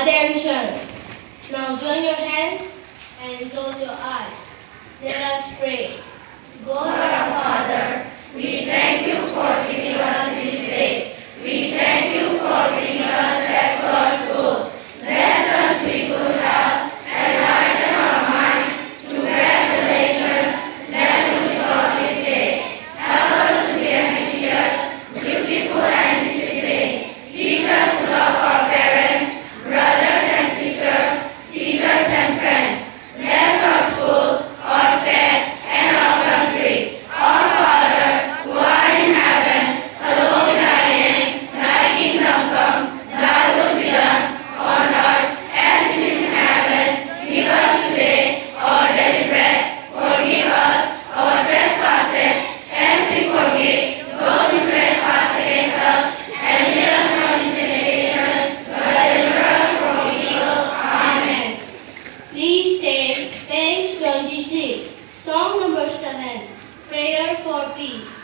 Attention! Now join your hands and close your eyes. Let us pray. God our Father, we thank you for giving us this day. We thank you for bringing us back to our school. Bless us with good health, enlighten our minds to grasp the lessons that we taught this day. Help us to be ambitious, beautiful, and disciplined. Teach us to love our parents, brothers and sisters, teachers and friends. Bless our school, our state, and our country. Our Father, who art in heaven, hallowed be thy name. Thy kingdom come, thy will be done, on earth as it is in heaven. Give us today our daily bread. Forgive us our trespasses, as we forgive those who trespass against us. And lead us not into temptation, but deliver us from evil. Amen. Please take page 26, song number 7, Prayer for Peace.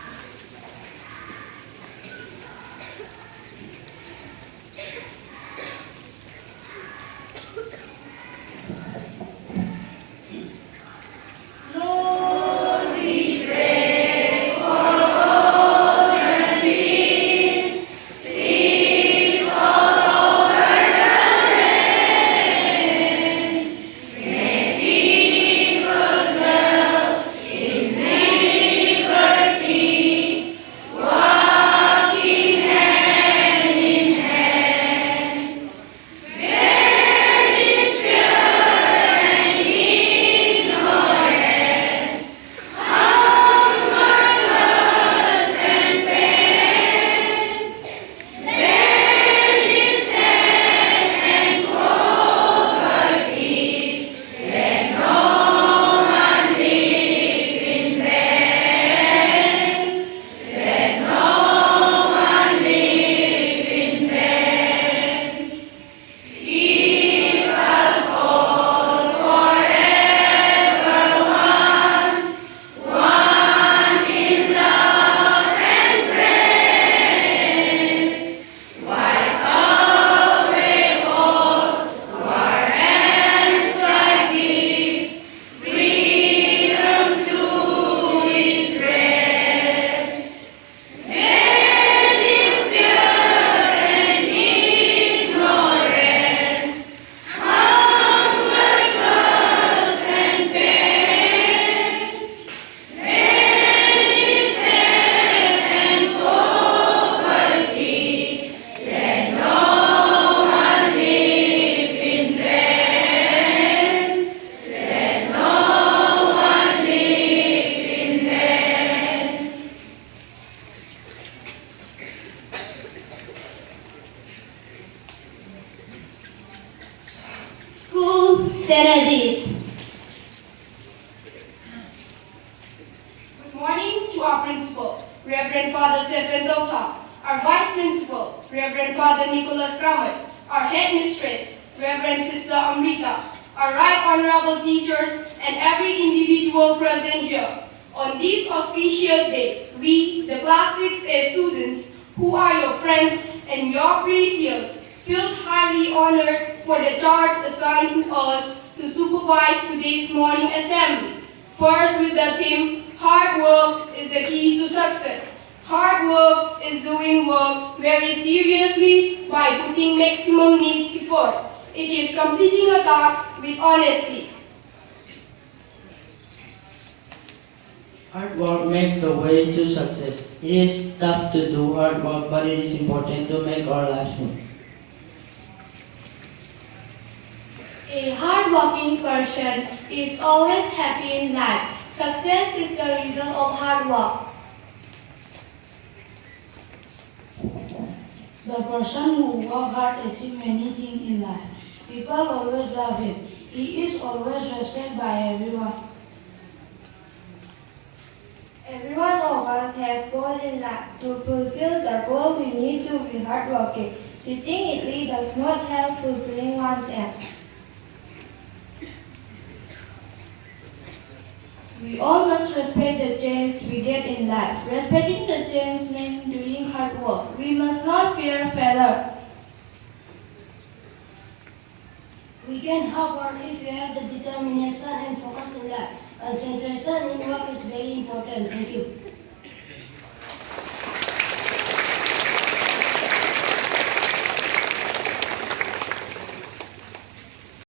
Lord, we pray for golden peace, peace all over the land. May people dwell in liberty, walking hand in hand. Where is fear and ignorance, hunger, thirst, and pain, there is death and poverty. Let no one live in vain. Let no one live in vain. Keep us all forever one in love and praise. Wipe away all war and strife, give freedom to His rest. There is fear and ignorance, hunger, thirst, and pain. There is death and poverty. Let no one live in vain. Let no one live in vain. School studies. Good morning to our principal, Reverend Father Stephen Dota, our vice principal, Reverend Father Nicholas Kamat, our headmistress, Reverend Sister Amrita, our right honorable teachers, and every individual present here. On this auspicious day, we, the Class 6A students, who are your friends and your precious, feel highly honored for the charge assigned to us to supervise today's morning assembly. First, with the theme, hard work is the key to success. Hard work is doing work very seriously by putting maximum needs effort. It is completing a task with honesty. Hard work makes the way to success. It is tough to do hard work, but it is important to make our lives smooth. A hard-working person is always happy in life. Success is the result of hard work. The person who works hard achieves many things in life. People always love him. He is always respected by everyone. Every one of us has goal in life. To fulfill the goal, we need to be hardworking. Sitting idly does not help fulfilling one's aim. We all must respect the chance we get in life. Respecting the chance means doing hard work. We must not fear failure. can hard work if you have the determination and focus in life. Concentration in work is very important. Thank you.